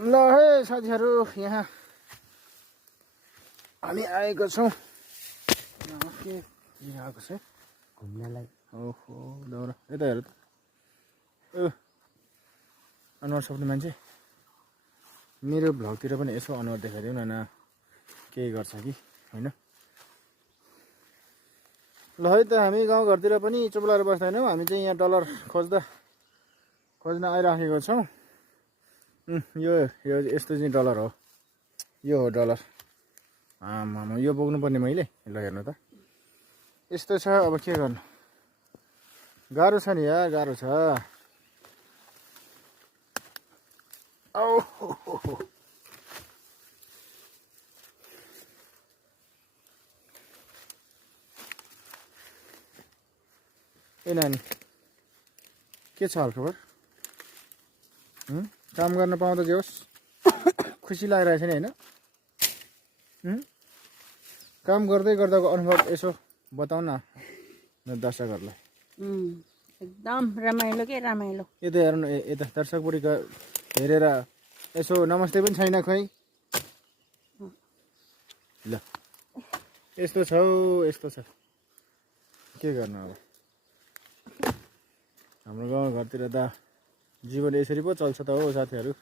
ल है साथीहरू यहाँ हामी आएको छौँ के आएको छ घुम्नलाई। ओहो दाउरा यता हेर त अनुहार सक्ने मान्छे मेरो भ्लगतिर पनि यसो अनुहार देखाइदेऊ न केही गर्छ कि होइन ल है त हामी गाउँघरतिर पनि चुप्लाएर बस्दैनौँ हामी चाहिँ यहाँ डलर खोज्न आइराखेको छौँ यो यस्तो चाहिँ डलर हो यो हो डलर आमामा यो बोक्नुपर्ने मैले ल हेर्नु त यस्तो छ अब के गर्नु गाह्रो छ नि यार गाह्रो छ ए नानी के छ हालखबर काम गर्न पाउँदा जे होस् खुसी लागिरहेछ नि होइन काम गर्दै गर्दाको अनुभव यसो बताउ न दर्शकहरूलाई एकदम रमाइलो के रमाइलो यता हेर्नु यता दर्शकपुरीको हेरेर यसो नमस्ते पनि छैन खोइ ल यस्तो छ यस्तो छ के गर्नु अब हाम्रो गाउँघरतिर त जीवन यसरी पो चल्छ त हो साथीहरू